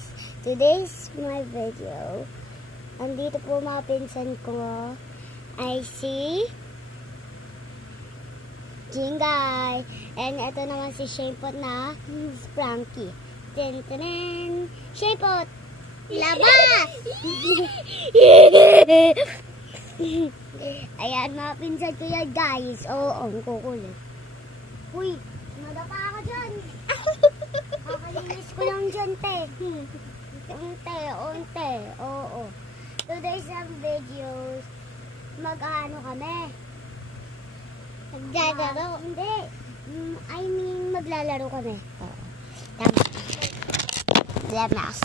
guys, today's my video. Andito po mga pinsan ko ay si Jingay. And ito naman si Shampot na Frankie. Tintin! Shampot! Labas! Ayan mga pinsan ko yan guys. Oo, ang kukulit. Uy, nadapa ako dyan. Kakalinis ko lang dyan, te. Unte. Oo. Today's videos, mag-ano kami? Maglalaro? Hindi. I mean, maglalaro kami. Oo. Tama. Lemas.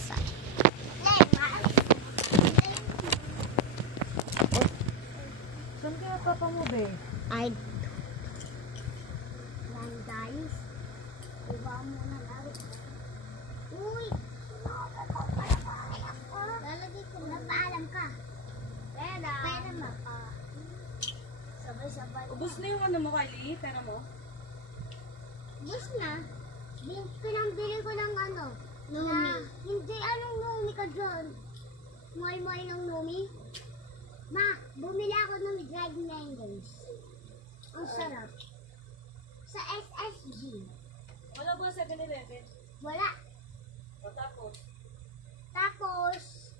Saan kaya papa mo, be? Ay. Yan, guys. Iba muna laro. Uy! Lalagay ko na. Paalam ka. Pera mo. Sabay-sabay. Ubus na yung ano mo, Kylie? Pera mo? Ubus na. Pinambili ko ng ano. Numi. Hindi, anong numi ka dyan? Moy-moy ng numi? Ma, bumili ako ng dried mangoes. Ang sarap. Sa SSG. Wala ba 7-Eleven? Wala. O tapos? Tapos,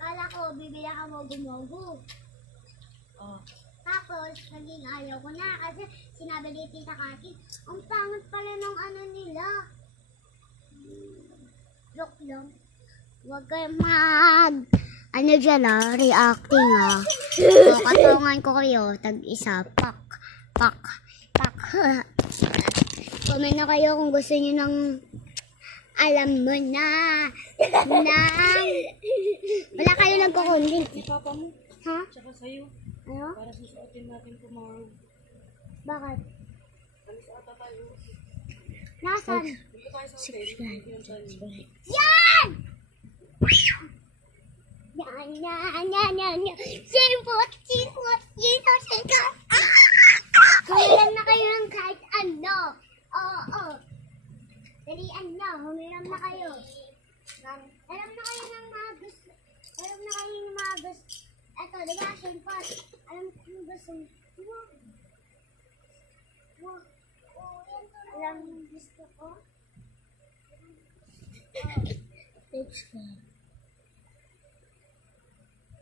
kala ko, bibili ako mogu-mogu. Oh. Tapos, naging ayaw ko na kasi sinabi ni Tita Kati, ang pangit pala ng ano nila. Joke lang. Huwag kayo ano dyan reacting So, katungan ko kayo, tag-isa, pak. Comment na kayo kung gusto niyo ng alam mo na. Wala kayo nagko-comment. Si papa mo? Ha? Tsaka sa'yo. Ano? Para susuotin natin tomorrow. Bakit? Alis ata tayo. Nasaan? Dito tayo sa hotel. Yan! Yan. Sipot. Humiram na kayo ng kahit ano. Oo. Dalian na. Humiram na kayo. Alam na kayo ng mga gusto. Eto, diba, Sipot? Alam ko yung gusto. Alam yung gusto ko.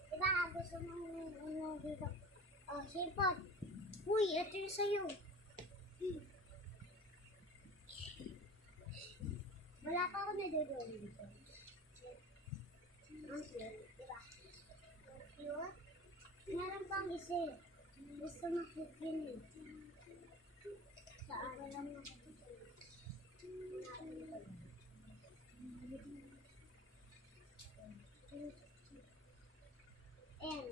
Diba, gusto mong ano dito? Oh, Sipot. Uy, ito yung sa'yo. Wala pa ako nadodon dito. Ang cute, diba? Cute? Meron pang isa. Gusto mo cute yun eh. Saan ka lang ako. And,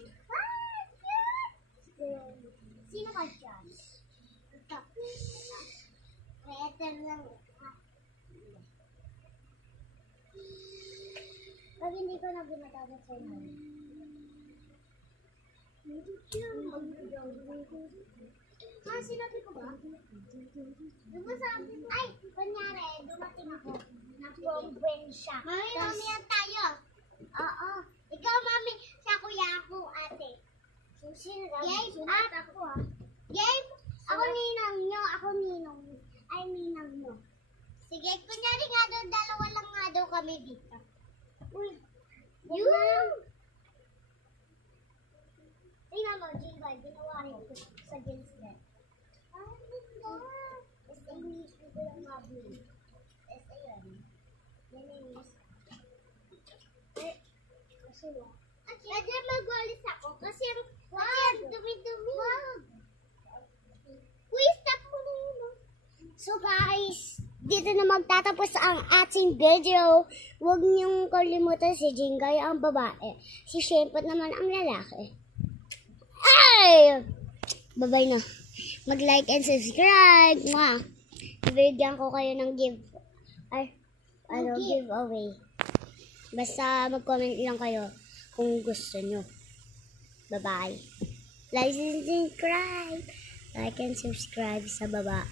sino ka dyan? Ito. Ito lang. Pag hindi ko na ginagamit sa inyo. Sinabi ko ba? Ay, kunyari, dumating ako. Nag-convention. Mami yan tayo. Oo. Ikaw, mami, sa kuya ako, ate. Game, ako ha. Game, ako ninang nyo, ninang nyo. Sige, kunyari nga daw, dalawa lang nga daw kami dito. Uy, yun! Tingnan mo, Jingle, ginawa ko sa jeans net. Basta hindi ko lang mabili. Basta yun. Yan yung kasi wag. Pwede magwalis ako kasi ang dumi-dumi. Uy, stop mo na yun. So guys, dito na magtatapos ang ating video. Huwag niyong kalimutan si Jingay ang babae. Si Shampot naman ang lalaki. Ay! Bye-bye na. Mag-like and subscribe. Bibigyan ko kayo ng giveaway. Basta mag-comment lang kayo kung gusto nyo. Bye-bye. Like and subscribe sa baba.